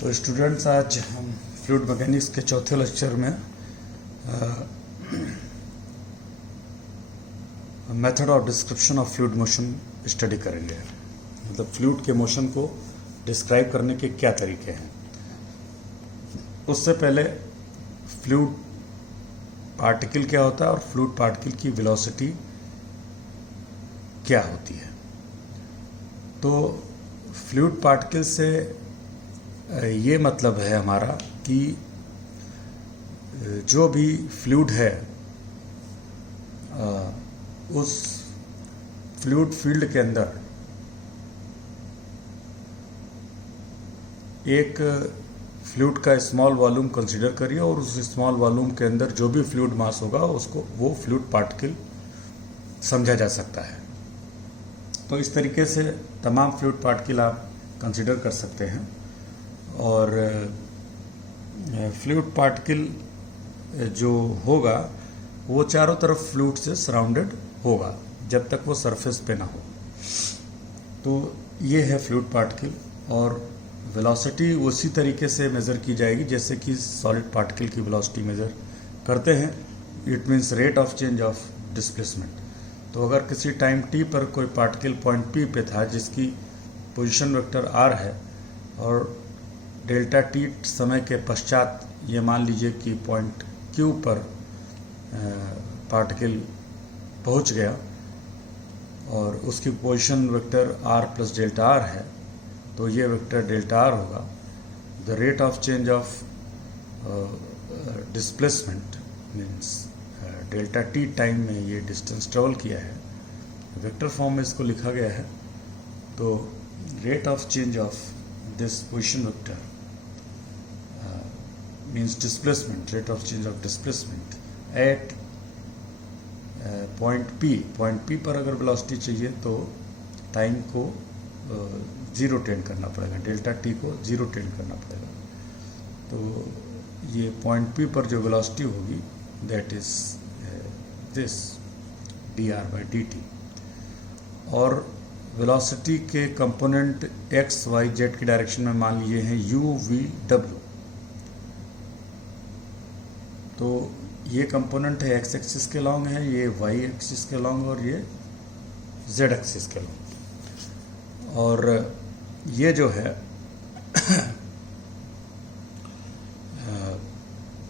तो स्टूडेंट्स, आज हम फ्लूइड मैकेनिक्स के चौथे लेक्चर में method of description of fluid motion study करेंगे। मतलब फ्लूइड के मोशन को डिस्क्राइब करने के क्या तरीके हैं। उससे पहले फ्लूइड पार्टिकल क्या होता है और फ्लूइड पार्टिकल की वेलोसिटी क्या होती है। तो फ्लूइड पार्टिकल से ये मतलब है हमारा कि जो भी फ्लूइड है उस फ्लूइड फील्ड के अंदर एक फ्लूइड का स्मॉल वॉल्यूम कंसीडर करिए और उस स्मॉल वॉल्यूम के अंदर जो भी फ्लूइड मास होगा उसको वो फ्लूइड पार्टिकल समझा जा सकता है। तो इस तरीके से तमाम फ्लूइड पार्टिकल आप कंसीडर कर सकते हैं और फ्लूइड पार्टिकल जो होगा वो चारों तरफ फ्लूइड से सराउंडेड होगा जब तक वो सरफेस पे ना हो। तो ये है फ्लूइड पार्टिकल और वेलोसिटी उसी तरीके से मेज़र की जाएगी जैसे कि सॉलिड पार्टिकल की वेलोसिटी मेज़र करते हैं। It means rate of change of displacement. तो अगर किसी टाइम टी पर कोई पार्टिकल पॉइंट पी पे था जिसकी पोजीशन वेक्टर आर है और डेल्टा टी समय के पश्चात ये मान लीजिए कि पॉइंट क्यू पर पार्टिकल पहुंच गया और उसकी position vector R plus delta R है, तो ये वेक्टर डेल्टा आर होगा। The rate of change of displacement means delta T time में ये डिस्टेंस ट्रेवल किया है, वेक्टर फॉर्म में इसको लिखा गया है। तो rate of change of this position vector means displacement, rate of change of displacement at point P पर अगर वेलोसिटी चाहिए तो टाइम को ज़ीरो टेंड करना पड़ेगा, डेल्टा टी को ज़ीरो टेंड करना पड़ेगा। तो ये पॉइंट P पर जो वेलोसिटी होगी दैट इज दिस dr/dt। और वेलोसिटी के कंपोनेंट x, y, z की डायरेक्शन में मान लीजिए हैं u, v, w। तो ये कंपोनेंट है एक्स एक्सिस के लॉन्ग है, ये वाई एक्सिस के लॉन्ग और ये जेड एक्सिस के लॉन्ग। और ये जो है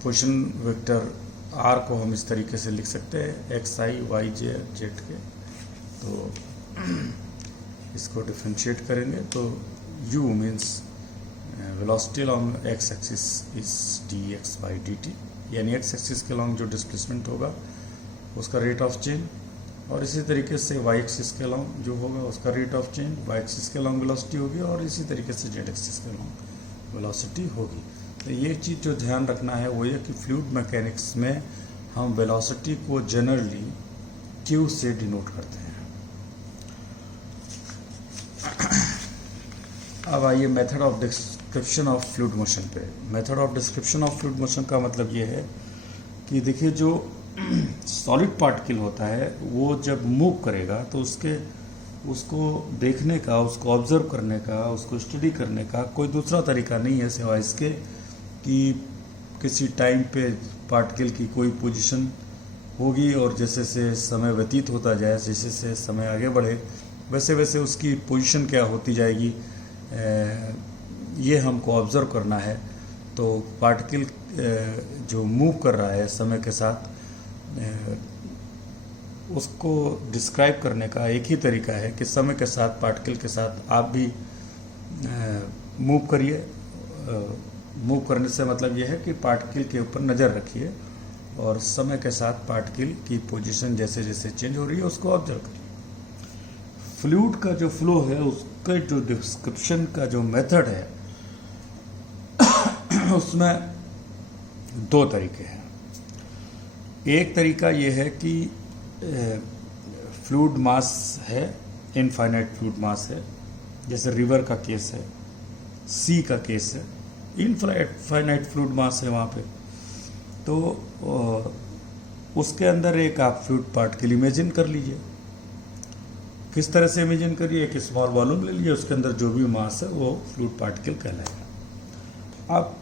पोजीशन वेक्टर आर को हम इस तरीके से लिख सकते हैं एक्स आई वाई जेड के। तो इसको डिफरेंशिएट करेंगे तो u means velocity long x axis is dx/dt, यानी एक्स एक्सिस के लॉन्ग जो डिस्प्लेसमेंट होगा उसका रेट ऑफ चेंज, और इसी तरीके से वाई एक्सिस के लॉन्ग जो होगा उसका rate of change, Y axis के लॉन्ग वेलोसिटी होगी और इसी तरीके से जेड एक्सिस के लॉन्ग वेलोसिटी होगी। तो ये चीज़ जो ध्यान रखना है वो ये कि फ्लूइड मैकेनिक्स में हम वेलोसिटी को जनरली क्यू से डिनोट करते हैं। अब आइए method of description of fluid motion पे। Method of description of fluid motion का मतलब ये है कि देखिए जो सॉलिड पार्टिकल होता है वो जब मूव करेगा तो उसको देखने का, उसको ऑब्जर्व करने का, उसको स्टडी करने का कोई दूसरा तरीका नहीं है सिवाय इसके कि किसी टाइम पे पार्टिकल की कोई पोजीशन होगी और जैसे से समय व्यतीत होता जाए, जैसे से समय आगे बढ़े वैसे वैसे उसकी पोजीशन क्या होती जाएगी, ये हमको ऑब्ज़र्व करना है। तो पार्टिकल जो मूव कर रहा है समय के साथ उसको डिस्क्राइब करने का एक ही तरीका है कि समय के साथ पार्टिकल के साथ आप भी मूव करिए। मूव करने से मतलब ये है कि पार्टिकल के ऊपर नज़र रखिए और समय के साथ पार्टिकल की पोजीशन जैसे जैसे चेंज हो रही है उसको ऑब्जर्व करिए। फ्लूइड का जो फ्लो है उसका जो डिस्क्रिप्शन का जो मेथड है उसमें दो तरीके हैं। एक तरीका ये है कि फ्लूइड मास है, इनफाइनाइट फ्लूइड मास है, जैसे रिवर का केस है, सी का केस है, इनफाइनाइट फ्लूइड मास है वहाँ पे। तो उसके अंदर एक आप फ्लूइड पार्टिकल इमेजिन कर लीजिए। किस तरह से इमेजिन करिए, एक स्मॉल वॉल्यूम ले लीजिए, उसके अंदर जो भी मास है वो फ्लूइड पार्टिकल कहलाएगा। आप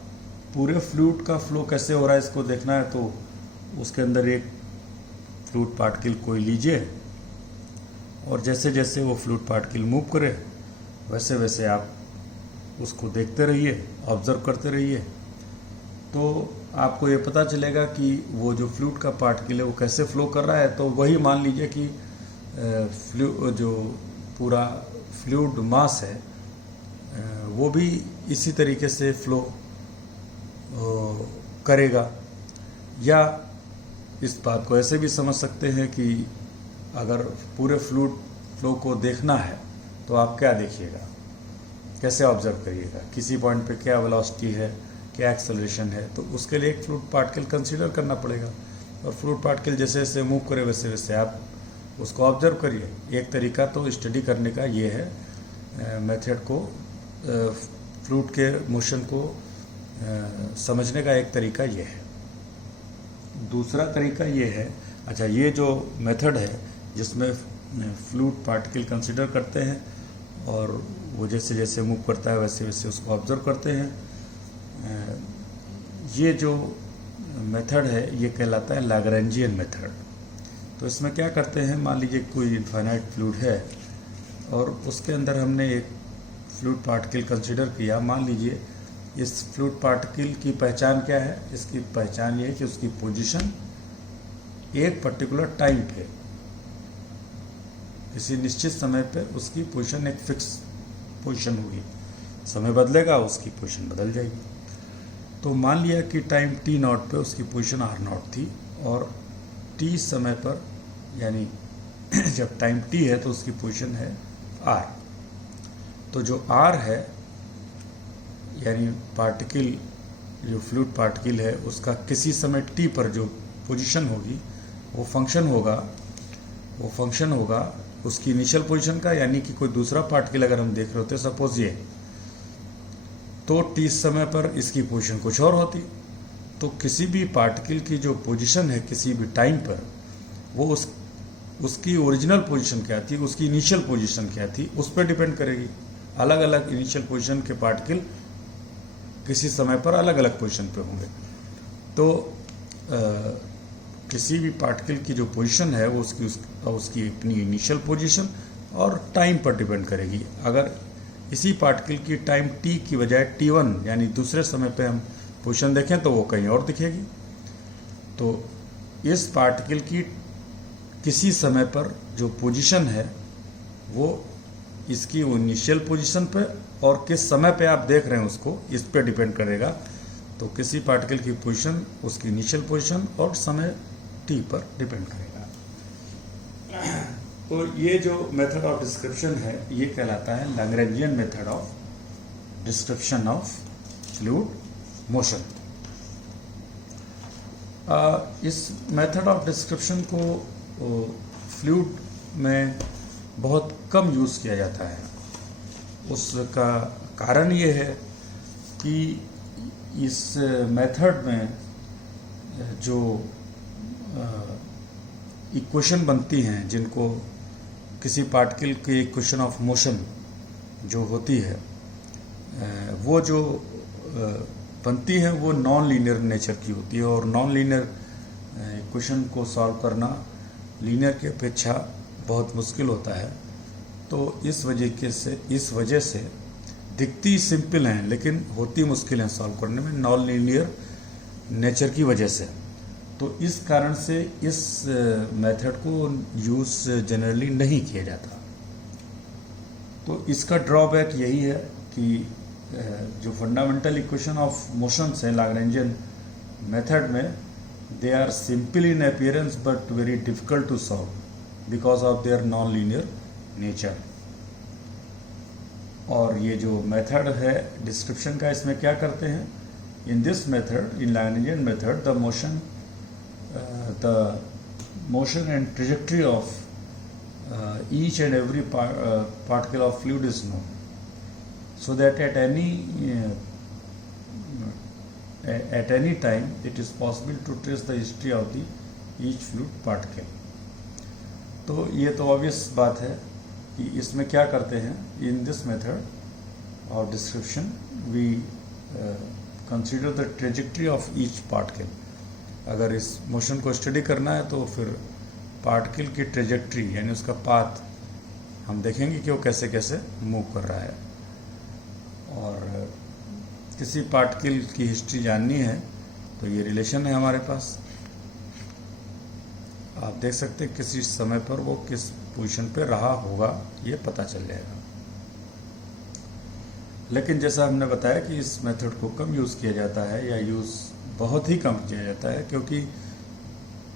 पूरे फ्लूइड का फ्लो कैसे हो रहा है इसको देखना है, तो उसके अंदर एक फ्लूइड पार्टिकल कोई लीजिए और जैसे जैसे वो फ्लूइड पार्टिकल मूव करे वैसे वैसे आप उसको देखते रहिए, ऑब्जर्व करते रहिए, तो आपको ये पता चलेगा कि वो जो फ्लूइड का पार्टिकल है वो कैसे फ्लो कर रहा है। तो वही मान लीजिए कि जो पूरा फ्लूइड मास है वो भी इसी तरीके से फ्लो करेगा। या इस बात को ऐसे भी समझ सकते हैं कि अगर पूरे फ्लूइड फ्लो को देखना है तो आप क्या देखिएगा, कैसे ऑब्जर्व करिएगा, किसी पॉइंट पे क्या वेलोसिटी है, क्या एक्सेलरेशन है, तो उसके लिए एक फ्लूइड पार्टिकल कंसीडर करना पड़ेगा। और फ्लूइड पार्टिकल जैसे जैसे मूव करे वैसे वैसे आप उसको ऑब्जर्व करिए। एक तरीका तो स्टडी करने का ये है, मेथड को, फ्लूइड के मोशन को समझने का एक तरीका ये है। दूसरा तरीका ये है, अच्छा ये जो मेथड है जिसमें फ्लूइड पार्टिकल कंसीडर करते हैं और वो जैसे जैसे मूव करता है वैसे वैसे उसको ऑब्जर्व करते हैं, ये जो मेथड है ये कहलाता है लैग्रेंजियन मेथड। तो इसमें क्या करते हैं, मान लीजिए कोई इनफाइनाइट फ्लूइड है और उसके अंदर हमने एक फ्लूइड पार्टिकल कंसीडर किया। मान लीजिए इस फ्लूइड पार्टिकल की पहचान क्या है, इसकी पहचान ये है कि उसकी पोजीशन एक पर्टिकुलर टाइम पे, किसी निश्चित समय पे उसकी पोजीशन एक फिक्स पोजीशन होगी, समय बदलेगा उसकी पोजीशन बदल जाएगी। तो मान लिया कि टाइम t नॉट पे उसकी पोजीशन r नॉट थी और t समय पर, यानी जब टाइम t है तो उसकी पोजीशन है r। तो जो r है यानी पार्टिकल, जो फ्लूइड पार्टिकल है उसका किसी समय t पर जो पोजीशन होगी वो फंक्शन होगा उसकी इनिशियल पोजीशन का। यानी कि कोई दूसरा पार्टिकल अगर हम देख रहे होते, सपोज ये, तो t समय पर इसकी पोजीशन कुछ और होती। तो किसी भी पार्टिकल की जो पोजीशन है किसी भी टाइम पर, वो उसकी ओरिजिनल पोजीशन क्या थी, उसकी इनिशियल पोजीशन क्या थी, उस पर डिपेंड करेगी। अलग अलग इनिशियल पोजीशन के पार्टिकल किसी समय पर अलग अलग पोजीशन पे होंगे। तो किसी भी पार्टिकल की जो पोजीशन है वो उसकी अपनी इनिशियल पोजीशन और टाइम पर डिपेंड करेगी। अगर इसी पार्टिकल की टाइम t की बजाय t1 यानी दूसरे समय पे हम पोजीशन देखें तो वो कहीं और दिखेगी। तो इस पार्टिकल की किसी समय पर जो पोजीशन है वो इसकी इनिशियल पोजीशन पे और किस समय पे आप देख रहे हैं उसको, इस पे डिपेंड करेगा। तो किसी पार्टिकल की पोजीशन उसकी इनिशियल पोजीशन और समय t पर डिपेंड करेगा। तो ये जो मेथड ऑफ डिस्क्रिप्शन है ये कहलाता है Lagrangian method of description of fluid motion. इस मेथड ऑफ डिस्क्रिप्शन को फ्लूइड में बहुत कम यूज़ किया जाता है। उसका कारण ये है कि इस मेथड में जो इक्वेशन बनती हैं, जिनको किसी पार्टिकल की इक्वेशन ऑफ मोशन जो होती है वो जो बनती है वो नॉन लीनियर नेचर की होती है। और नॉन लीनियर इक्वेशन को सॉल्व करना लीनियर की अपेक्षा बहुत मुश्किल होता है। तो इस वजह से दिखती सिंपल हैं लेकिन होती मुश्किल हैं सॉल्व करने में, नॉन लीनियर नेचर की वजह से। तो इस कारण से इस मेथड को यूज़ जनरली नहीं किया जाता। तो इसका ड्रॉबैक यही है कि जो फंडामेंटल इक्वेशन ऑफ मोशंस हैं लैग्रेंजियन मेथड में, they are simple in appearance but very difficult to solve because of their non linear nature. और ये जो मेथड है डिस्क्रिप्शन का, इसमें क्या करते हैं, in this method, in Lagrangian method, the motion and trajectory of each and every particle of fluid is known, so that at any time it is possible to trace the history of each fluid particle. तो ये तो obvious बात है कि इसमें क्या करते हैं, इन दिस मेथड और description we consider the trajectory of each particle. अगर इस मोशन को स्टडी करना है तो फिर पार्टिकल की ट्रेजेक्ट्री यानी उसका पाथ हम देखेंगे कि वो कैसे कैसे मूव कर रहा है। और किसी पार्टिकल की हिस्ट्री जाननी है तो ये रिलेशन है हमारे पास। आप देख सकते हैं किसी समय पर वो किस पोजीशन पे रहा होगा, ये पता चल जाएगा। लेकिन जैसा हमने बताया कि इस मेथड को कम यूज़ किया जाता है या यूज़ बहुत ही कम किया जाता है, क्योंकि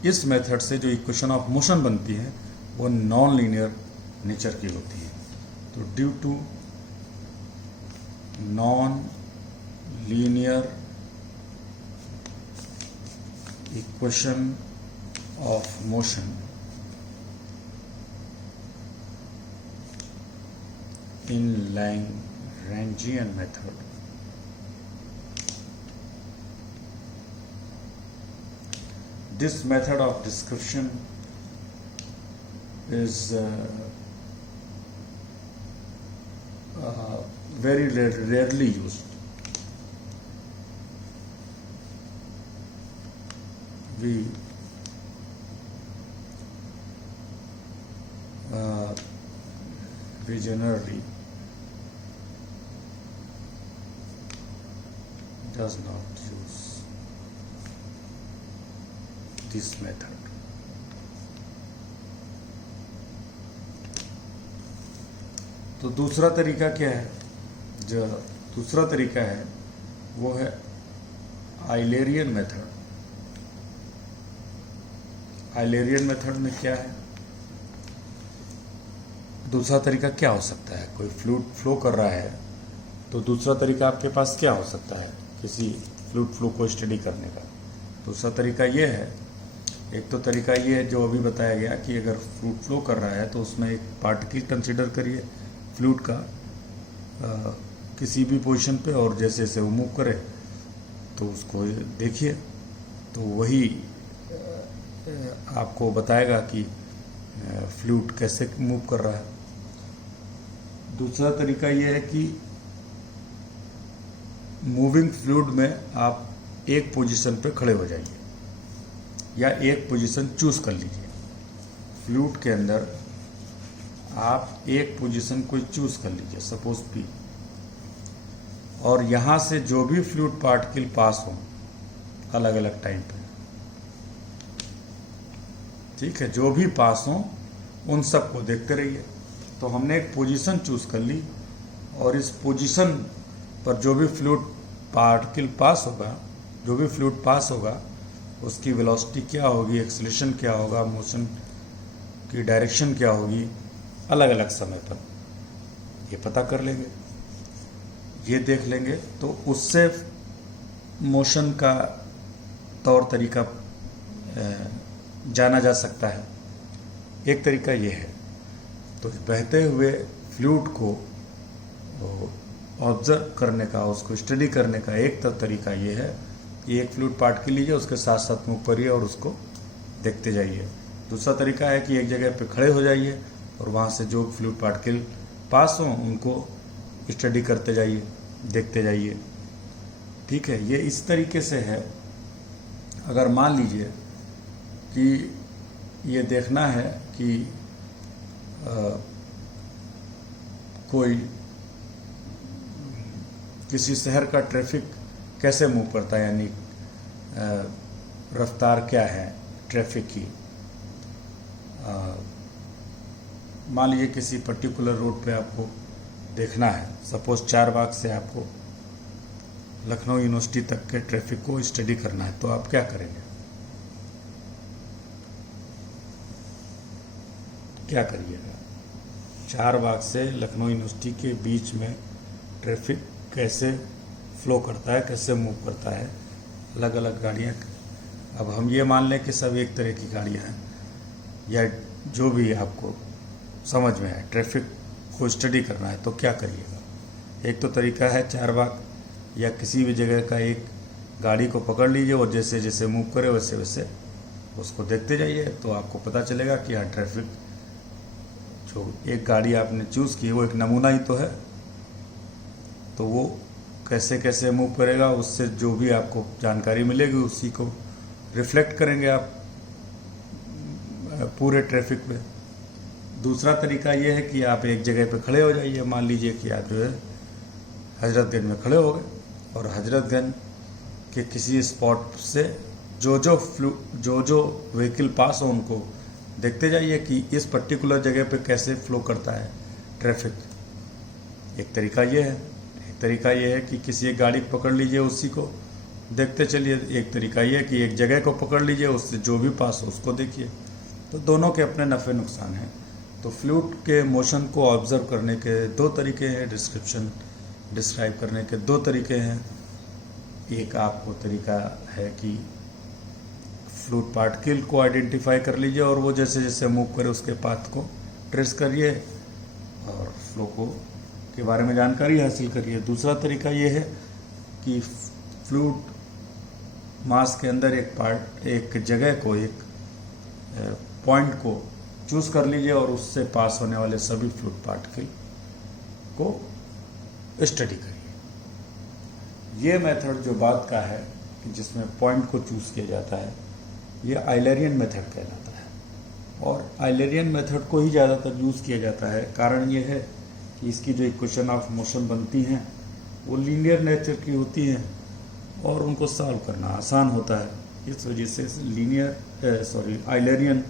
इस मेथड से जो इक्वेशन ऑफ मोशन बनती है वो नॉन लीनियर नेचर की होती है। तो due to non linear equation of motion in Lagrangian method, this method of description is very rarely used. We generally does not use this method. तो दूसरा तरीका क्या है? जो दूसरा तरीका है वो है आइलेरियन मेथड। आइलेरियन मेथड में क्या है? दूसरा तरीका क्या हो सकता है? कोई फ्लूइड फ्लो कर रहा है तो दूसरा तरीका आपके पास क्या हो सकता है किसी फ्लूइड फ्लो को स्टडी करने का? दूसरा तरीका ये है, एक तो तरीका ये है जो अभी बताया गया कि अगर फ्लूइड फ्लो कर रहा है तो उसमें एक पार्टिकल कंसीडर करिए फ्लूइड का किसी भी पोजीशन पे, और जैसे जैसे वो मूव करे तो उसको देखिए, तो वही आपको बताएगा कि फ्लूइड कैसे मूव कर रहा है। दूसरा तरीका यह है कि मूविंग फ्लूइड में आप एक पोजीशन पे खड़े हो जाइए या एक पोजीशन चूज कर लीजिए। फ्लूइड के अंदर आप एक पोजीशन कोई चूज कर लीजिए, सपोज पी, और यहाँ से जो भी फ्लूइड पार्टिकल पास हो अलग अलग टाइम पे, ठीक है, जो भी पास हो उन सबको देखते रहिए। तो हमने एक पोजीशन चूज कर ली और इस पोजीशन पर जो भी फ्लूइड पार्टिकल पास होगा, जो भी फ्लूइड पास होगा उसकी वेलोसिटी क्या होगी, एक्सेलरेशन क्या होगा, मोशन की डायरेक्शन क्या होगी, अलग अलग समय पर ये पता कर लेंगे, ये देख लेंगे। तो उससे मोशन का तौर तरीका जाना जा सकता है। एक तरीका ये है। तो बहते हुए फ्लूइड को ऑब्जर्व करने का, उसको स्टडी करने का एक तरीका ये है कि एक फ्लूइड पार्टिकल लीजिए, उसके साथ साथ मूव करिए और उसको देखते जाइए। दूसरा तरीका है कि एक जगह पे खड़े हो जाइए और वहाँ से जो फ्लूइड पार्टिकल पास हों उनको स्टडी करते जाइए, देखते जाइए, ठीक है। ये इस तरीके से है। अगर मान लीजिए कि ये देखना है कि कोई किसी शहर का ट्रैफिक कैसे मूव करता है, यानी रफ्तार क्या है ट्रैफिक की। मान लीजिए किसी पर्टिकुलर रोड पे आपको देखना है, सपोज चारबाग से आपको लखनऊ यूनिवर्सिटी तक के ट्रैफिक को स्टडी करना है, तो आप क्या करेंगे? क्या करिएगा? चारबाग से लखनऊ यूनिवर्सिटी के बीच में ट्रैफिक कैसे फ्लो करता है, कैसे मूव करता है, अलग अलग गाड़ियाँ। अब हम ये मान लें कि सब एक तरह की गाड़ियाँ हैं या जो भी आपको समझ में आए, ट्रैफिक को स्टडी करना है, तो क्या करिएगा? एक तो तरीका है चारबाग या किसी भी जगह का एक गाड़ी को पकड़ लीजिए और जैसे जैसे मूव करे वैसे वैसे उसको देखते जाइए, तो आपको पता चलेगा कि हाँ ट्रैफिक जो एक गाड़ी आपने चूज़ की है वो एक नमूना ही तो है, तो वो कैसे कैसे मूव करेगा, उससे जो भी आपको जानकारी मिलेगी उसी को रिफ्लेक्ट करेंगे आप पूरे ट्रैफिक पे। दूसरा तरीका ये है कि आप एक जगह पे खड़े हो जाइए। मान लीजिए कि आप जो है हजरतगंज में खड़े हो गए और हजरतगंज के किसी स्पॉट से जो व्हीकल पास हो उनको देखते जाइए कि इस पर्टिकुलर जगह पे कैसे फ्लो करता है ट्रैफिक। एक तरीका ये है। एक तरीका ये है कि किसी एक गाड़ी को पकड़ लीजिए, उसी को देखते चलिए। एक तरीका ये है कि एक जगह को पकड़ लीजिए, उससे जो भी पास हो उसको देखिए। तो दोनों के अपने नफ़े नुकसान हैं। तो फ्लूइड के मोशन को ऑब्ज़र्व करने के दो तरीके हैं, डिस्क्राइब करने के दो तरीके हैं। एक आपको तरीका है कि फ्लूइड पार्टिकल को आइडेंटिफाई कर लीजिए और वो जैसे जैसे मूव करे उसके पाथ को ट्रेस करिए और फ्लो को के बारे में जानकारी हासिल करिए। दूसरा तरीका ये है कि फ्लूइड मास के अंदर एक जगह को, एक पॉइंट को चूज कर लीजिए और उससे पास होने वाले सभी फ्लूइड पार्टिकल को स्टडी करिए। ये मेथड जो बात का है कि जिसमें पॉइंट को चूज किया जाता है, ये आइलेरियन मेथड कहलाता है और आइलेरियन मेथड को ही ज़्यादातर यूज़ किया जाता है। कारण ये है कि इसकी जो इक्वेशन ऑफ मोशन बनती हैं वो लीनियर नेचर की होती हैं और उनको सॉल्व करना आसान होता है। इस वजह से Eulerian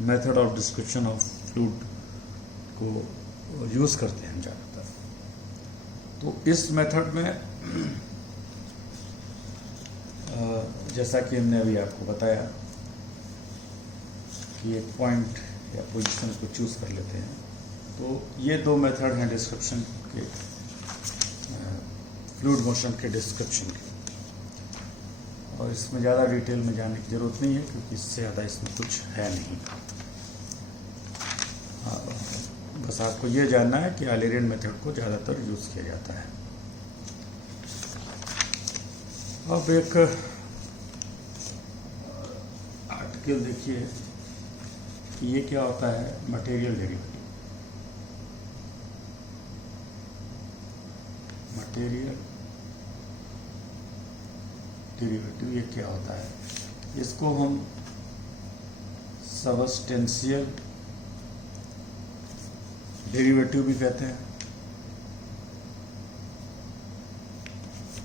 method of description of fluid को यूज़ करते हैं ज़्यादातर। तो इस मेथड में जैसा कि हमने अभी आपको बताया कि एक पॉइंट या पोजीशन को चूज़ कर लेते हैं। तो ये दो मेथड हैं डिस्क्रिप्शन के, फ्लूइड मोशन के डिस्क्रिप्शन के, और इसमें ज़्यादा डिटेल में जाने की ज़रूरत नहीं है क्योंकि इससे ज़्यादा इसमें कुछ है नहीं। बस आपको ये जानना है कि आइलेरियन मेथड को ज़्यादातर यूज़ किया जाता है। अब एक आर्टिकल देखिए कि ये क्या होता है, मटेरियल डेरिवेटिव। मटेरियल डेरिवेटिव ये क्या होता है? इसको हम सबस्टेंशियल डेरिवेटिव भी कहते हैं।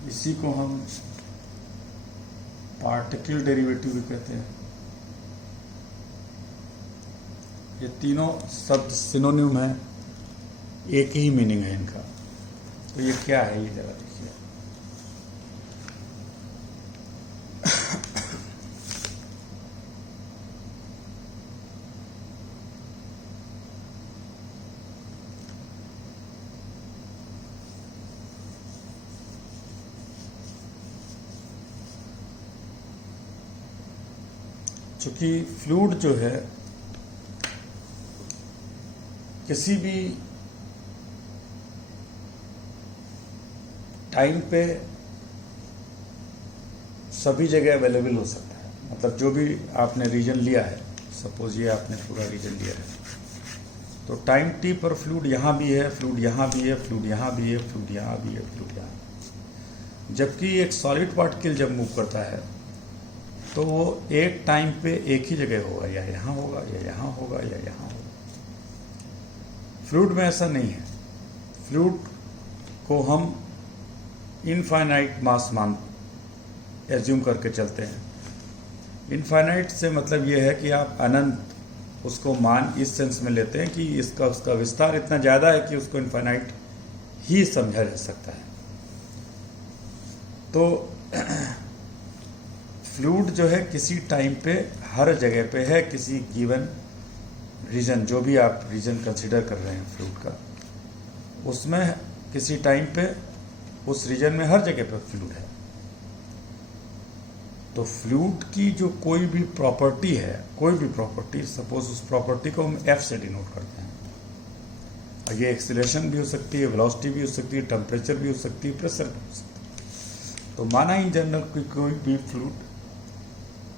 इसी को हम पार्टिकल डेरिवेटिव भी कहते हैं। ये तीनों शब्द सिनोनिम है, एक ही मीनिंग है इनका। तो ये क्या है, ये जरा देखिए। चूंकि फ्लूइड जो है किसी भी टाइम पे सभी जगह अवेलेबल हो सकता है। मतलब जो भी आपने रीजन लिया है, सपोज ये आपने पूरा रीजन लिया है, तो टाइम टी पर फ्लूइड यहाँ भी है, फ्लूइड यहाँ भी है, फ्लूइड यहाँ भी है, फ्लूइड यहाँ भी है, फ्लूइड यहाँ। जबकि एक सॉलिड पार्टिकल जब मूव करता है तो वो एक टाइम पे एक ही जगह होगा, या यहाँ होगा या यहाँ होगा या यहाँ होगा। फ्लूइड में ऐसा नहीं है। फ्लूइड को हम इनफाइनाइट मास एज्यूम करके चलते हैं। इनफाइनाइट से मतलब ये है कि आप अनंत उसको मान इस सेंस में लेते हैं कि उसका विस्तार इतना ज़्यादा है कि उसको इनफाइनाइट ही समझा जा सकता है। तो फ्लूइड जो है किसी टाइम पे हर जगह पे है, किसी गिवन रीजन, जो भी आप रीजन कंसिडर कर रहे हैं फ्लूइड का, उसमें किसी टाइम पे उस रीजन में हर जगह पे फ्लूइड है। तो फ्लूइड की जो कोई भी प्रॉपर्टी है, कोई भी प्रॉपर्टी, सपोज उस प्रॉपर्टी को हम एफ से डिनोट करते हैं। और ये एक्सीलरेशन भी हो सकती है, वेलोसिटी भी हो सकती है, टेम्परेचर भी हो सकती है, प्रेशर भी हो सकती है। तो माना इन जनरल की कोई भी फ्लूइड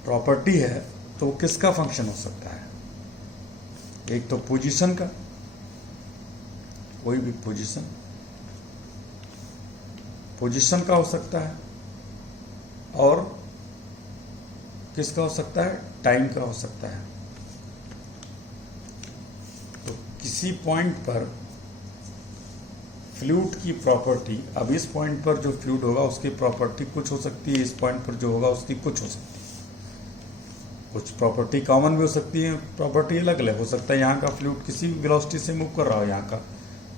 प्रॉपर्टी है तो वो किसका फंक्शन हो सकता है? एक तो पोजीशन का, कोई भी पोजीशन का हो सकता है और किसका हो सकता है, टाइम का हो सकता है। तो किसी पॉइंट पर फ्लूइड की प्रॉपर्टी, अब इस पॉइंट पर जो फ्लूइड होगा उसकी प्रॉपर्टी कुछ हो सकती है, इस पॉइंट पर जो होगा उसकी कुछ हो सकती है। कुछ प्रॉपर्टी कॉमन भी हो सकती है, प्रॉपर्टी अलग अलग हो सकता है। यहाँ का फ्लूइड किसी भी वेलोसिटी से मूव कर रहा हो, यहाँ का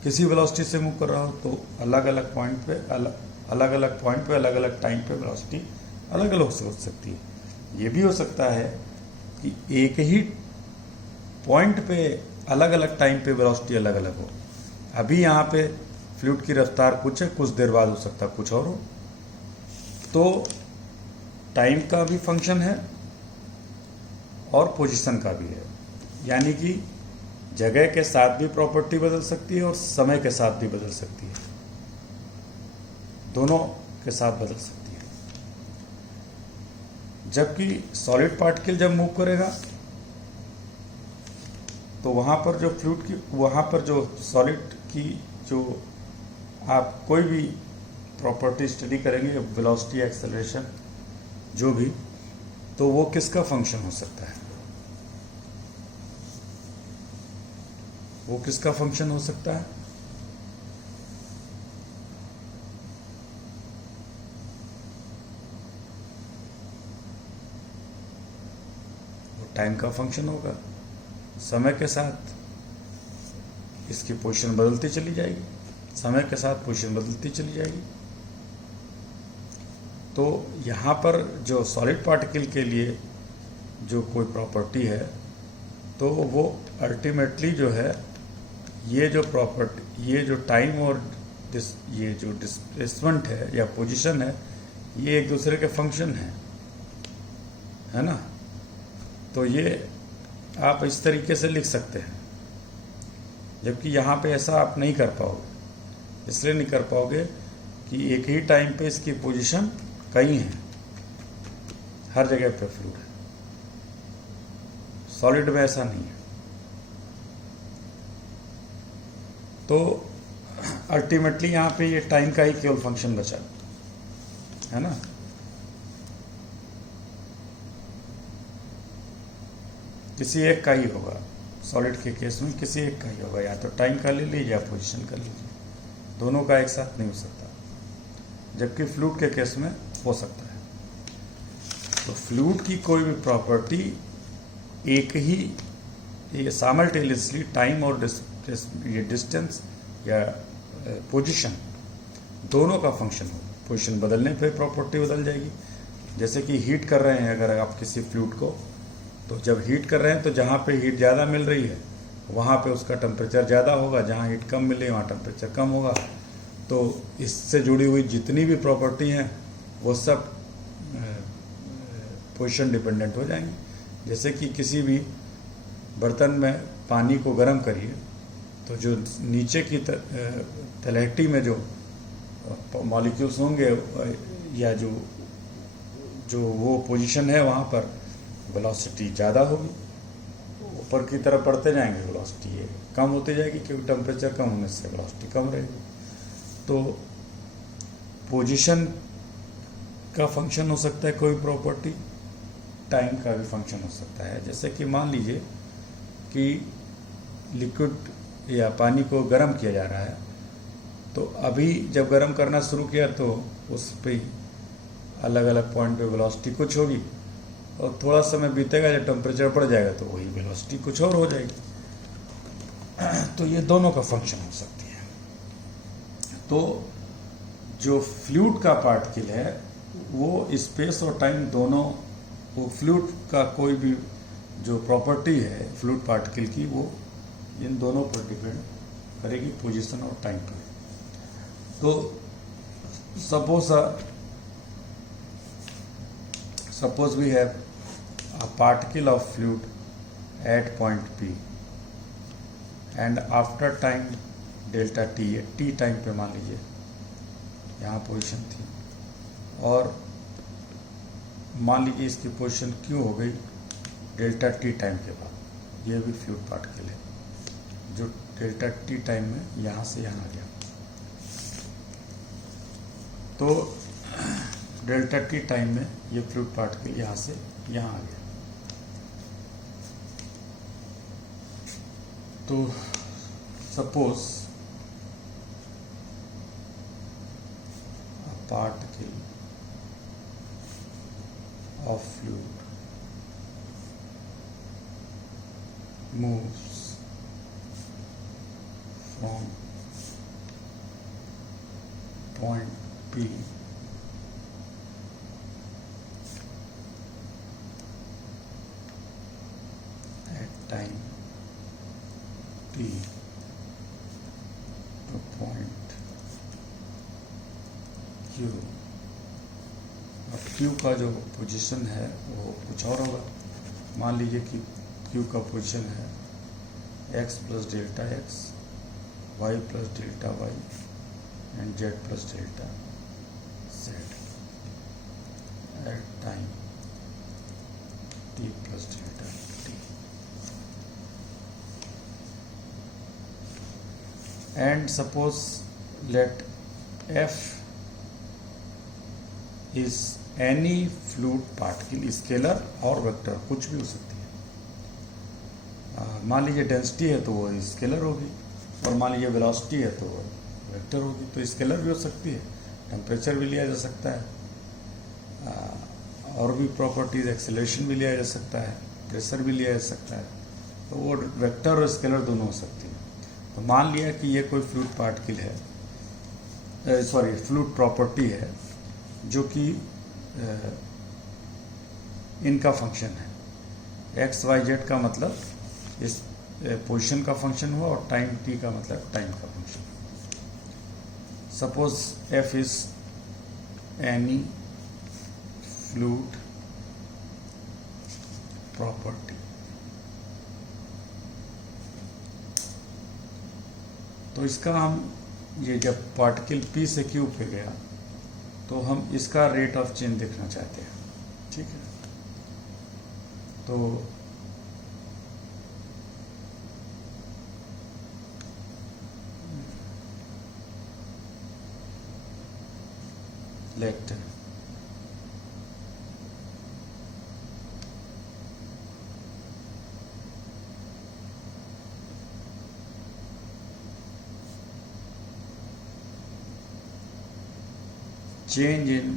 किसी वेलोसिटी से मूव कर रहा हो, तो अलग अलग पॉइंट पे अलग अलग टाइम पे वेलोसिटी अलग अलग हो सकती है। ये भी हो सकता है कि एक ही पॉइंट पे अलग अलग टाइम पे वेलोसिटी अलग अलग हो। अभी यहाँ पे फ्लूइड की रफ्तार कुछ है, कुछ देर बाद हो सकता है कुछ और हो। तो टाइम का भी फंक्शन है और पोजीशन का भी है, यानी कि जगह के साथ भी प्रॉपर्टी बदल सकती है और समय के साथ भी बदल सकती है, दोनों के साथ बदल सकती है। जबकि सॉलिड पार्टिकल जब मूव करेगा तो वहाँ पर जो फ्लूइड की, वहाँ पर जो सॉलिड की जो आप कोई भी प्रॉपर्टी स्टडी करेंगे, वेलोसिटी, एक्सेलरेशन, जो भी, तो वो किसका फंक्शन हो सकता है, वो किसका फंक्शन हो सकता है, वो टाइम का फंक्शन होगा। समय के साथ इसकी पोजीशन बदलती चली जाएगी, समय के साथ पोजीशन बदलती चली जाएगी। तो यहाँ पर जो सॉलिड पार्टिकल के लिए जो कोई प्रॉपर्टी है, तो वो अल्टीमेटली जो है, ये जो प्रॉपर्टी, ये जो टाइम और ये जो डिस्प्लेसमेंट है या पोजीशन है, ये एक दूसरे के फंक्शन है ना। तो ये आप इस तरीके से लिख सकते हैं, जबकि यहाँ पे ऐसा आप नहीं कर पाओगे। इसलिए नहीं कर पाओगे कि एक ही टाइम पे इसकी पोजीशन कई हैं, हर जगह पे फ्लूइड है। सॉलिड में ऐसा नहीं है। तो अल्टीमेटली यहाँ पे ये टाइम का ही केवल फंक्शन बचा है ना। किसी एक का ही होगा, सॉलिड के केस में किसी एक का ही होगा, या तो टाइम का ले लीजिए या पोजीशन का ले लीजिए, दोनों का एक साथ नहीं हो सकता। जबकि फ्लूइड के केस में हो सकता है। तो फ्लूइड की कोई भी प्रॉपर्टी एक ही, ये साइमल्टेनियसली टाइम और ये डिस्टेंस या पोजीशन, दोनों का फंक्शन होगा। पोजीशन बदलने पे प्रॉपर्टी बदल जाएगी। जैसे कि हीट कर रहे हैं अगर आप किसी फ्लूइड को, तो जब हीट कर रहे हैं तो जहाँ पे हीट ज़्यादा मिल रही है वहाँ पे उसका टेम्परेचर ज़्यादा होगा, जहाँ हीट कम मिले वहाँ टेम्परेचर कम होगा। तो इससे जुड़ी हुई जितनी भी प्रॉपर्टी हैं वो सब पोजीशन डिपेंडेंट हो जाएंगी। जैसे कि किसी भी बर्तन में पानी को गर्म करिए, तो जो नीचे की तलहटी में जो मॉलिक्यूल्स होंगे या जो वो पोजीशन है, वहाँ पर वेलोसिटी ज़्यादा होगी। ऊपर की तरफ बढ़ते जाएंगे, वेलोसिटी ये कम होती जाएगी, क्योंकि टेम्परेचर कम होने से वेलोसिटी कम रहेगी। तो पोजीशन का फंक्शन हो सकता है कोई प्रॉपर्टी, टाइम का भी फंक्शन हो सकता है। जैसे कि मान लीजिए कि लिक्विड या पानी को गर्म किया जा रहा है, तो अभी जब गर्म करना शुरू किया तो उस पे अलग अलग पॉइंट पे वेलोसिटी कुछ होगी, और थोड़ा समय बीतेगा, जब टेम्परेचर बढ़ जाएगा तो वही वेलोसिटी कुछ और हो जाएगी। तो ये दोनों का फंक्शन हो सकती है। तो जो फ्लूइड का पार्टिकल है वो स्पेस और टाइम दोनों, वो फ्लूइड का कोई भी जो प्रॉपर्टी है फ्लूइड पार्टिकल की, वो इन दोनों पर डिपेंड करेगी, पोजीशन और टाइम पर। तो suppose we have a particle of fluid at point P and after time delta t, t time पे मान लीजिए यहाँ पोजीशन थी, और मान लीजिए इसकी पोजीशन क्यों हो गई डेल्टा टी टाइम के बाद। ये भी फ्लूइड पार्टिकल है जो डेल्टा टी टाइम में यहाँ से यहाँ आ गया। तो डेल्टा टी टाइम में ये फ्लूइड पार्टिकल यहाँ से यहाँ आ गया। तो suppose a particle of fluid moves from point P at time T to point Q। अब Q का जो पोजीशन है वो कुछ और होगा। मान लीजिए कि Q का पोजीशन है x plus delta x, y plus delta y and z plus delta z at time t plus delta t। And suppose let f is any fluid particle, scalar और वेक्टर, कुछ भी हो सकती है। मान लीजिए डेंसिटी है तो वो स्केलर होगी, और मान लीजिए वेलोसिटी है तो वो वेक्टर होगी। तो स्केलर भी हो सकती है, टेम्परेचर भी लिया जा सकता है, और भी प्रॉपर्टीज, एक्सेलरेशन भी लिया जा सकता है, प्रेशर भी लिया जा सकता है। तो वो वेक्टर और स्केलर दोनों हो सकती है। तो मान लिया कि ये कोई फ्लूइड पार्टिकल है, सॉरी फ्लूइड प्रॉपर्टी है जो कि इनका फंक्शन है। एक्स वाई जेड का मतलब इस पोजीशन का फंक्शन हुआ, और टाइम टी का मतलब टाइम का function. Suppose F is any fluid property. तो इसका हम ये जब पार्टिकल पी से क्यू पे गया तो हम इसका रेट ऑफ चेंज देखना चाहते हैं, ठीक है। तो late change in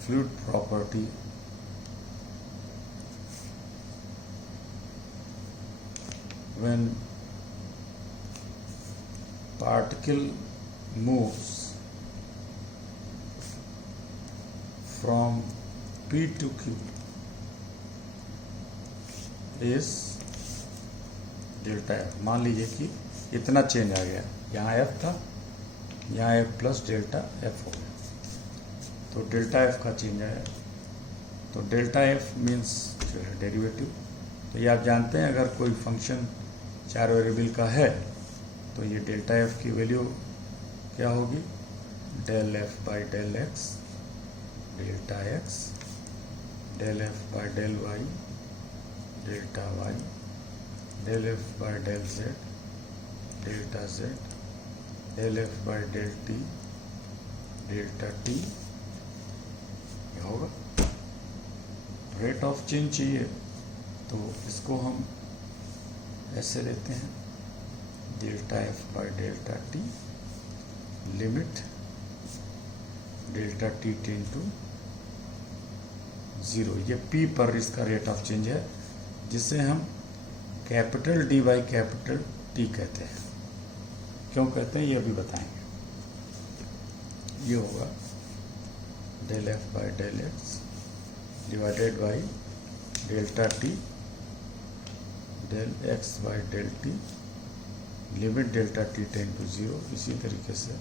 fluid property when particle moves from P to Q is delta F. मान लीजिए कि इतना चेंज आ गया, यहाँ एफ था, यहाँ एफ प्लस डेल्टा एफ हो गया। तो डेल्टा एफ का चेंज आया। तो डेल्टा एफ मीन्स जो है डेरिवेटिव। तो ये आप जानते हैं, अगर कोई फंक्शन 4 वेरिएबल का है तो ये डेल्टा एफ की वैल्यू क्या होगी, del F by del X delta X, del F by del Y delta Y, del F by del Z delta Z, del F by del T delta T. क्या होगा, rate of change चाहिए तो इसको हम ऐसे लेते हैं, delta F by delta T limit delta T tend to 0। ये पी पर इसका रेट ऑफ चेंज है, जिसे हम capital D by capital T कहते हैं। क्यों कहते हैं ये अभी बताएंगे। ये होगा del F by del X divided by delta T del X by del T limit delta T tend to 0। इसी तरीके से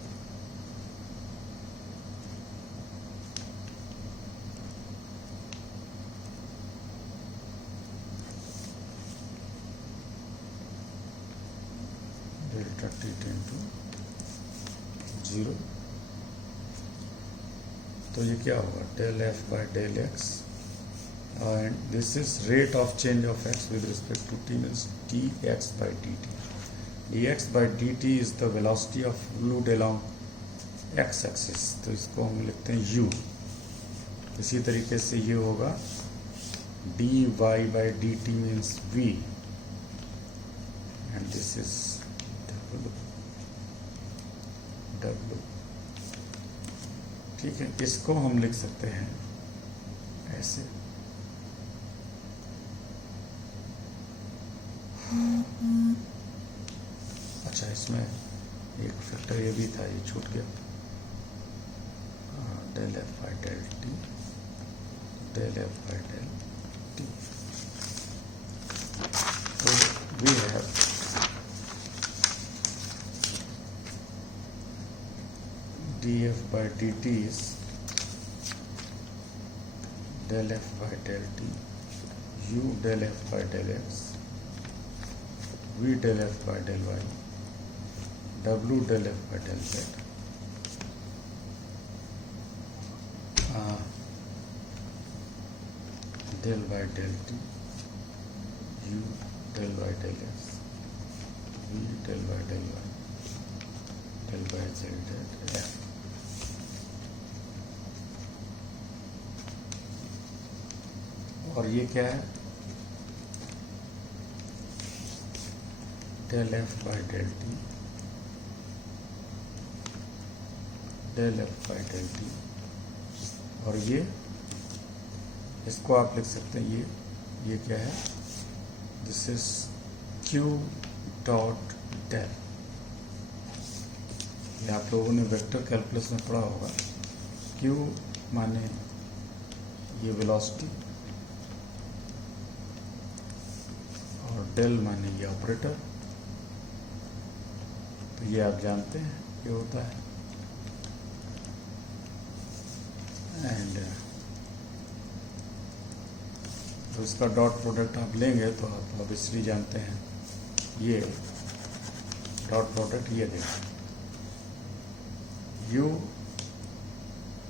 डेल्टा टी टेन टू 0। तो ये क्या होगा, del F by del X, and this is rate of change of X with respect to T means D X by D T. D X by D T is the velocity of fluid along X axis, तो इसको हम लिखते हैं u। इसी तरीके से ये होगा dy by dt means v and this is w। ठीक है, इसको हम लिख सकते हैं ऐसे। अच्छा, इसमें एक फैक्टर ये भी था, ये छूट गया, del F by del T, del F by del T. तो we have D F by D T is del F by del T, U del F by del X, V del F by del Y, W del F by del Z, del by del T, U del by del X, V del by del Y, del by Z del F। और ये क्या है? del F by del T, del F by del T, और ये इसको आप लिख सकते हैं, ये क्या है? This is Q dot del. ये आप लोगों ने वेक्टर कैलकुलस में पढ़ा होगा। क्यू माने ये वेलोसिटी और डेल माने ये ऑपरेटर। तो ये आप जानते हैं ये होता है, एंड तो इसका डॉट प्रोडक्ट आप लेंगे तो आप ऑब्वियसली जानते हैं ये डॉट प्रोडक्ट ये देगा u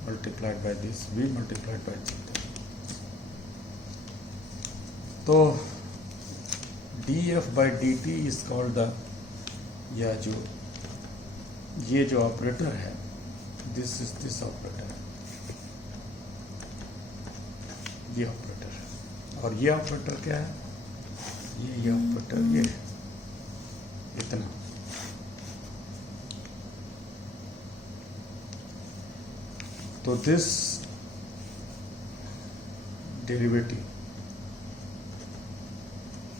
multiplied by this v multiplied by z। तो df by dt is called the, या जो ये जो ऑपरेटर है, दिस इज दिस ऑपरेटर, ये ऑपरेटर है। और ये ऑपरेटर क्या है? ये ऑपरेटर ये है, इतना। तो this derivative,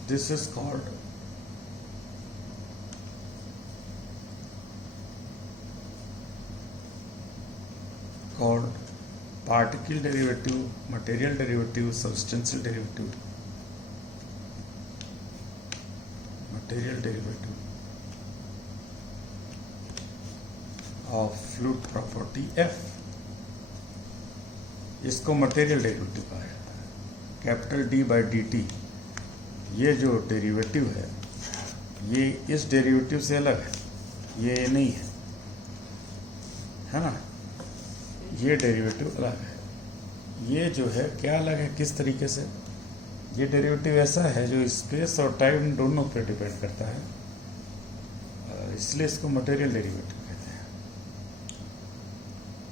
this is called particle derivative, material derivative, substantial derivative, material derivative of fluid property F। इसको मटेरियल डेरिवेटिव कहा जाता है। Capital D by D T, ये जो डेरिवेटिव है ये इस डेरिवेटिव से अलग है, ये नहीं है ना? ये डेरिवेटिव अलग है। ये जो है क्या अलग है, किस तरीके से? ये डेरिवेटिव ऐसा है जो स्पेस और टाइम दोनों पर डिपेंड करता है, इसलिए इसको मटेरियल डेरिवेटिव कहते हैं।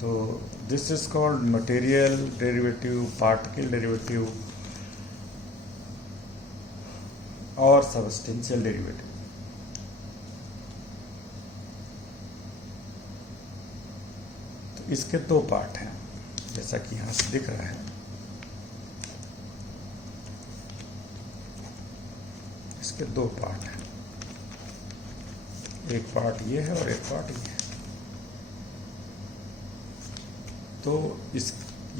तो this is called material derivative, particle derivative और सबस्टेंशियल डेरिवेटिव। इसके दो पार्ट हैं, जैसा कि यहां से दिख रहा है। इसके दो पार्ट हैं, एक पार्ट ये है और एक पार्ट ये है। तो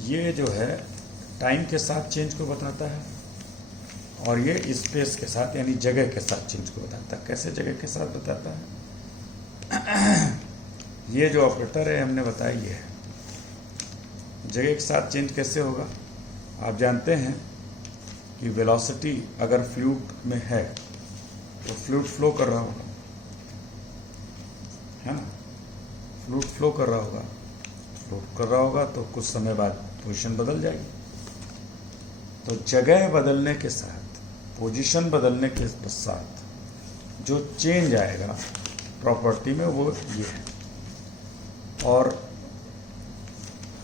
ये जो है टाइम के साथ चेंज को बताता है और ये स्पेस के साथ यानी जगह के साथ चेंज को बताता है। कैसे जगह के साथ बताता है? ये जो ऑपरेटर है हमने बताया, ये है। जगह के साथ चेंज कैसे होगा? आप जानते हैं कि वेलोसिटी अगर फ्लूइड में है तो फ्लूइड फ्लो कर रहा होगा, है ना? फ्लूइड फ्लो कर रहा होगा तो कुछ समय बाद पोजीशन बदल जाएगी। तो जगह बदलने के साथ, पोजीशन बदलने के साथ जो चेंज आएगा प्रॉपर्टी में वो ये है। और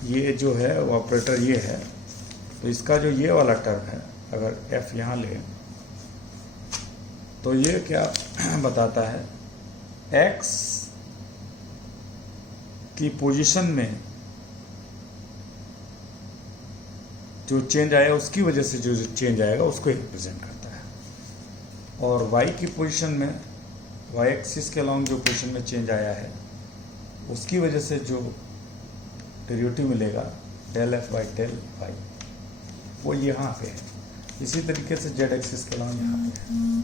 ये जो है वो ऑपरेटर ये है, तो इसका जो ये वाला टर्म है, अगर f यहाँ ले तो ये क्या बताता है, x की पोजीशन में जो चेंज आया उसकी वजह से जो चेंज आएगा उसको रिप्रेजेंट करता है, और y की पोजीशन में y एक्सिस के अलॉन्ग जो पोजीशन में चेंज आया है उसकी वजह से जो डेरिवेटिव मिलेगा del f by del y वो यहाँ पे है। इसी तरीके से z एक्सिस के अलॉन्ग यहाँ पे है,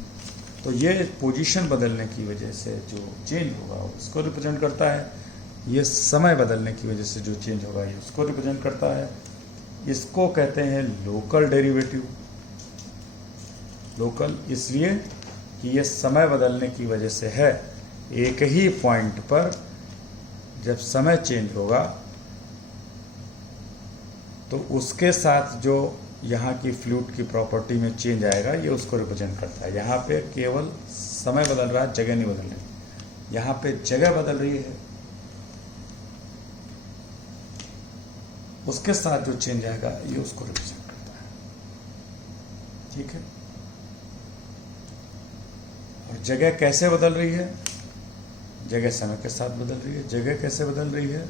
तो ये पोजीशन बदलने की वजह से जो चेंज होगा उसको रिप्रेजेंट करता है, ये समय बदलने की वजह से जो चेंज होगा ये उसको रिप्रेजेंट करता है। इसको कहते हैं लोकल डेरिवेटिव। लोकल इसलिए कि ये समय बदलने की वजह से है, एक ही पॉइंट पर जब समय चेंज होगा तो उसके साथ जो यहाँ की फ्लूइड की प्रॉपर्टी में चेंज आएगा ये उसको रिप्रेजेंट करता है। यहाँ पे केवल समय बदल रहा है, जगह नहीं बदल रही। यहाँ पे जगह बदल रही है, उसके साथ जो चेंज आएगा ये उसको रिप्रेजेंट करता है। ठीक है, और जगह कैसे बदल रही है? जगह समय के साथ बदल रही है। जगह कैसे बदल रही है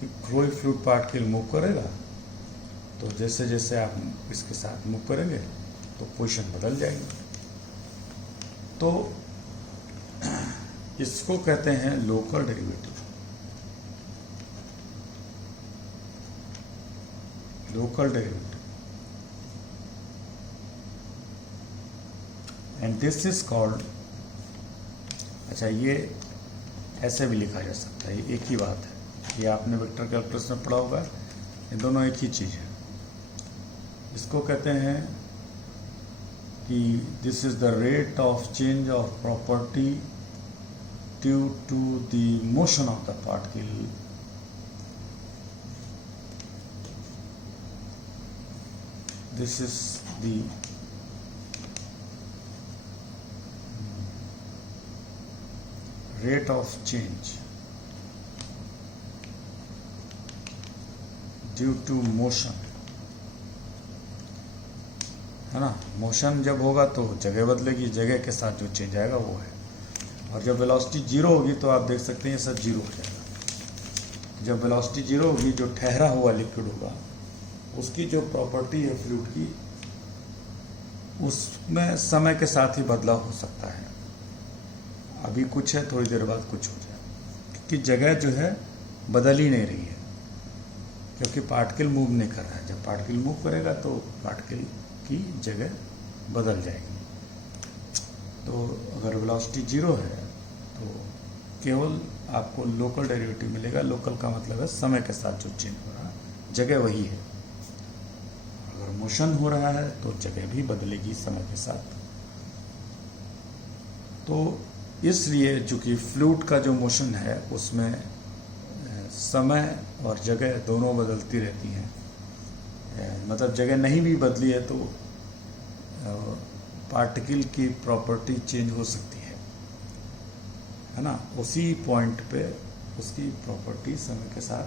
कि कोई फ्लूइड पार्टिकल मूव करेगा तो जैसे जैसे आप इसके साथ मूव करेंगे तो पोजीशन बदल जाएगी। तो इसको कहते हैं local derivative. Local derivative, and this is called, अच्छा ये ऐसे भी लिखा जा सकता है, ये एक ही बात है, ये आपने वेक्टर कैलकुलस में पढ़ा होगा, ये दोनों एक ही चीज़ है। इसको कहते हैं कि this is the rate of change of property due to the motion of the particle this is the rate of change due to motion, है ना। मोशन जब होगा तो जगह बदलेगी, जगह के साथ जो चेंज आएगा वो है। और जब वेलोसिटी जीरो होगी तो आप देख सकते हैं ये सब जीरो हो जाएगा। जब वेलोसिटी जीरो होगी, जो ठहरा हुआ लिक्विड होगा उसकी जो प्रॉपर्टी है फ्लूइड की, उसमें समय के साथ ही बदलाव हो सकता है। अभी कुछ है, थोड़ी देर बाद कुछ हो जाए, क्योंकि जगह जो है बदल ही नहीं रही है, क्योंकि पार्टिकल मूव नहीं कर रहा है। जब पार्टिकल मूव करेगा तो पार्टिकल की जगह बदल जाएगी। तो अगर वेलोसिटी जीरो है तो केवल आपको लोकल डेरिवेटिव मिलेगा। लोकल का मतलब है समय के साथ जो चेंज हो रहा है, जगह वही है। अगर मोशन हो रहा है तो जगह भी बदलेगी समय के साथ। तो इसलिए चूंकि फ्लूइड का जो मोशन है उसमें समय और जगह दोनों बदलती रहती हैं, मतलब जगह नहीं भी बदली है तो पार्टिकल की प्रॉपर्टी चेंज हो सकती है ना। उसी पॉइंट पे उसकी प्रॉपर्टी समय के साथ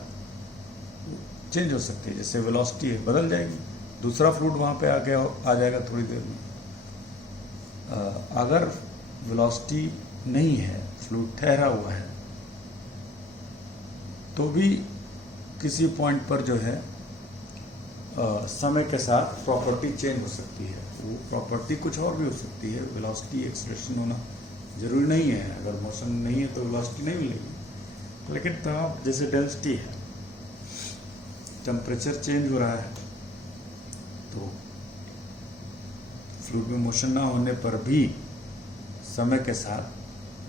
चेंज हो सकती है। जैसे वेलोसिटी है, बदल जाएगी, दूसरा फ्लूइड वहाँ पे आ जाएगा थोड़ी देर में। अगर वेलोसिटी नहीं है, फ्लूइड ठहरा हुआ है, तो भी किसी पॉइंट पर जो है समय के साथ प्रॉपर्टी चेंज हो सकती है। वो प्रॉपर्टी कुछ और भी हो सकती है। वेलोसिटी एक्सेलरेशन होना जरूरी नहीं है। अगर मोशन नहीं है तो वेलोसिटी नहीं मिलेगी। लेकिन तब जैसे डेंसिटी है, टेम्परेचर चेंज हो रहा है, तो फ्लूइड में मोशन ना होने पर भी समय के साथ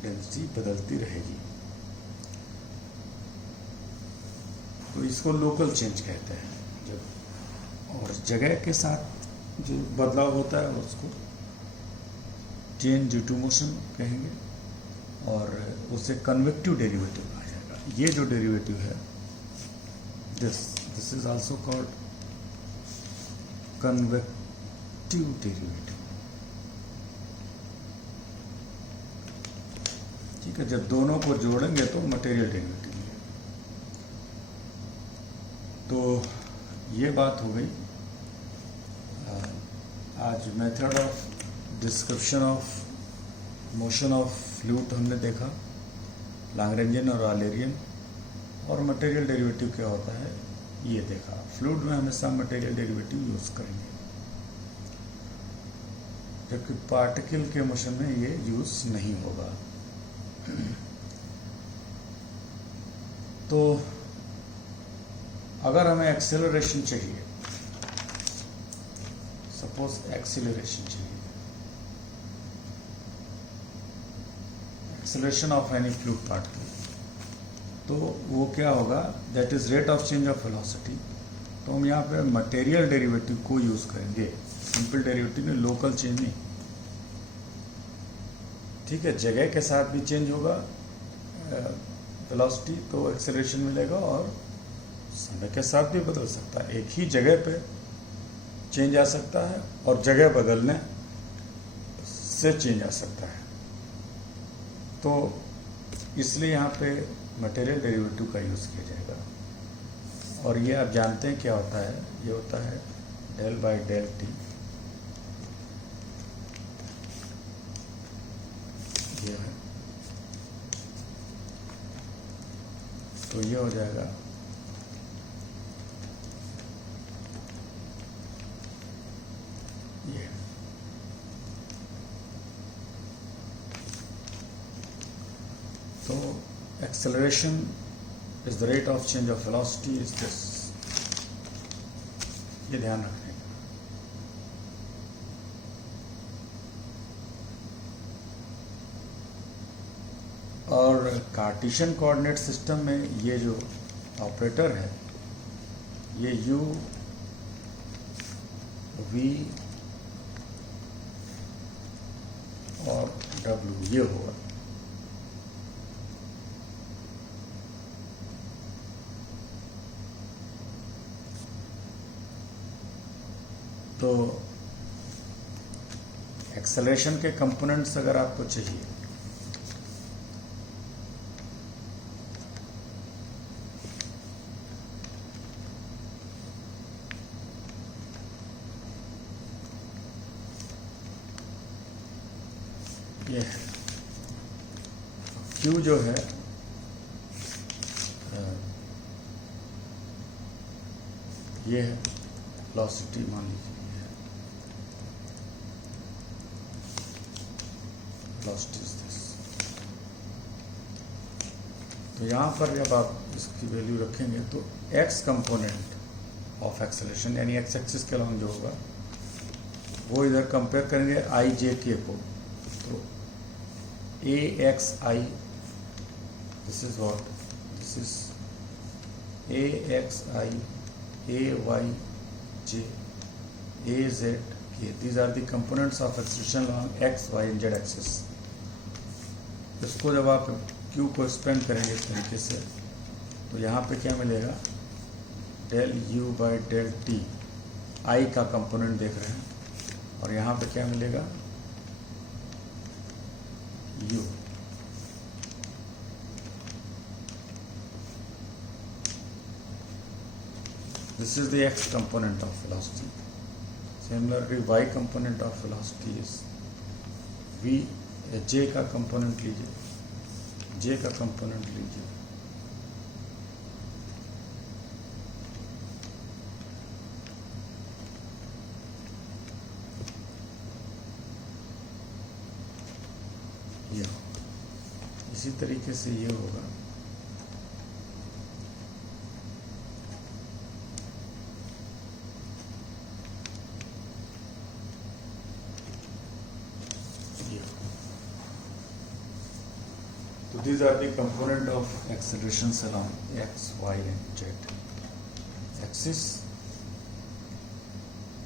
डेंसिटी बदलती रहेगी। तो इसको लोकल चेंज कहते हैं। जब और जगह के साथ जो बदलाव होता है उसको चेंज ड्यू टू मोशन कहेंगे, और उसे कन्वेक्टिव डेरिवेटिव कहा जाएगा। ये जो डेरिवेटिव है, this is also called convective derivative. ठीक है, जब दोनों को जोड़ेंगे तो मटेरियल डेरिवेटिव मिलेगा। तो ये बात हो गई आज method of description of motion of fluid हमने देखा, लैग्रेंजियन और ऑयलरियन, और मटेरियल डेरिवेटिव क्या होता है ये देखा। फ्लूइड में हमेशा मटेरियल डेरिवेटिव यूज करेंगे, जबकि पार्टिकल के मोशन में ये यूज नहीं होगा। तो अगर हमें एक्सेलरेशन चाहिए, सपोज एक्सेलरेशन चाहिए, acceleration of any fluid particle, तो वो क्या होगा, that is rate of change of velocity. तो हम यहाँ पे मटेरियल डेरिवेटिव को यूज करेंगे, सिंपल डेरिवेटिव में, लोकल चेंज नहीं। ठीक है, जगह के साथ भी चेंज होगा वेलोसिटी, तो एक्सेलरेशन मिलेगा, और समय के साथ भी बदल सकता है। एक ही जगह पे चेंज आ सकता है और जगह बदलने से चेंज आ सकता है। तो इसलिए यहाँ पे मटेरियल डेरिवेटिव का यूज़ किया जाएगा। और ये आप जानते हैं क्या होता है, ये होता है डेल बाय डेल टी। ये है, तो ये हो जाएगा ये। तो acceleration is the rate of change of velocity is this, ये ध्यान रखने का। और कार्टेशियन कोऑर्डिनेट सिस्टम में ये जो ऑपरेटर है, ये u v और w ये होगा। तो एक्सेलरेशन के कंपोनेंट्स अगर आपको चाहिए, ये है Q जो है ये है वेलोसिटी, मान लीजिए वेलोसिटी इज दिस। तो यहाँ पर जब आप इसकी वैल्यू रखेंगे तो x कंपोनेंट ऑफ एक्सेलरेशन यानी x एक्सिस के अलॉन्ग जो होगा वो इधर कंपेयर करेंगे i j k को। तो a x i, this is what, this is a x i, a y j, a z k, these are the components of acceleration along x, y and z axis। इसको जब आप Q को expand करेंगे इस तरीके से, तो यहाँ पे क्या मिलेगा, del U by del T, I का कंपोनेंट देख रहे हैं, और यहाँ पे क्या मिलेगा, U। This is the x component of velocity. Similarly, y component of velocity is v, j का कंपोनेंट लीजिए, j का कंपोनेंट लीजिए, ये इसी तरीके से ये होगा। So these are the component of accelerations along x, y and z axis।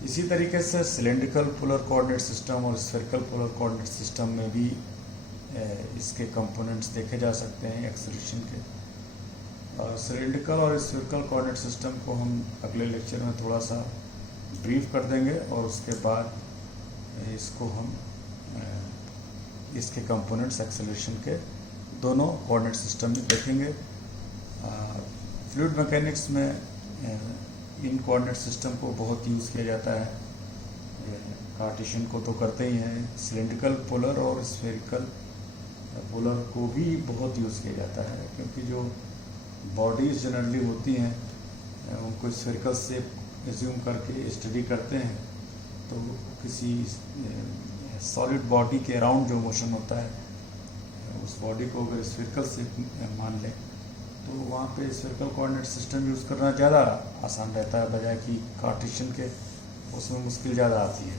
इसी तरीके से सिलेंड्रिकल पोलर कोऑर्डिनेट सिस्टम और स्फेरिकल पोलर कोऑर्डिनेट सिस्टम में भी इसके कंपोनेंट्स देखे जा सकते हैं एक्सेलरेशन के। सिलेंड्रिकल और स्फेरिकल कोऑर्डिनेट सिस्टम को हम अगले लेक्चर में थोड़ा सा ब्रीफ कर देंगे, और उसके बाद इसको हम इसके कंपोनेंट्स एक्सेलरेशन के दोनों कोऑर्डिनेट सिस्टम में देखेंगे। फ्लूइड मैकेनिक्स में इन कोऑर्डिनेट सिस्टम को बहुत यूज़ किया जाता है। कार्टेशियन को तो करते ही हैं, सिलेंड्रिकल पोलर और स्फेरिकल पोलर को भी बहुत यूज़ किया जाता है, क्योंकि जो बॉडीज जनरली होती हैं उनको स्फेरिकल से एज्यूम करके स्टडी करते हैं। तो किसी सॉलिड बॉडी के अराउंड जो मोशन होता है, उस बॉडी को अगर स्फेरिकल से मान लें तो वहाँ पे स्फेरिकल कोऑर्डिनेट सिस्टम यूज़ करना ज़्यादा आसान रहता है, बजाय कि कार्टेशियन के उसमें मुश्किल ज़्यादा आती है।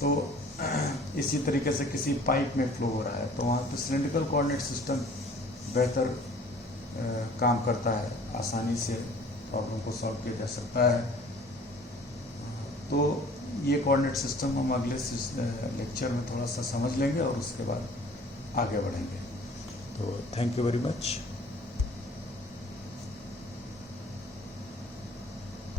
तो इसी तरीके से किसी पाइप में फ्लो हो रहा है तो वहाँ पे सिलेंड्रिकल कोऑर्डिनेट सिस्टम बेहतर काम करता है, आसानी से प्रॉब्लम को सॉल्व किया जा सकता है। तो ये कोऑर्डिनेट सिस्टम हम अगले लेक्चर में थोड़ा सा समझ लेंगे और उसके बाद आगे बढ़ेंगे। तो थैंक यू वेरी मच।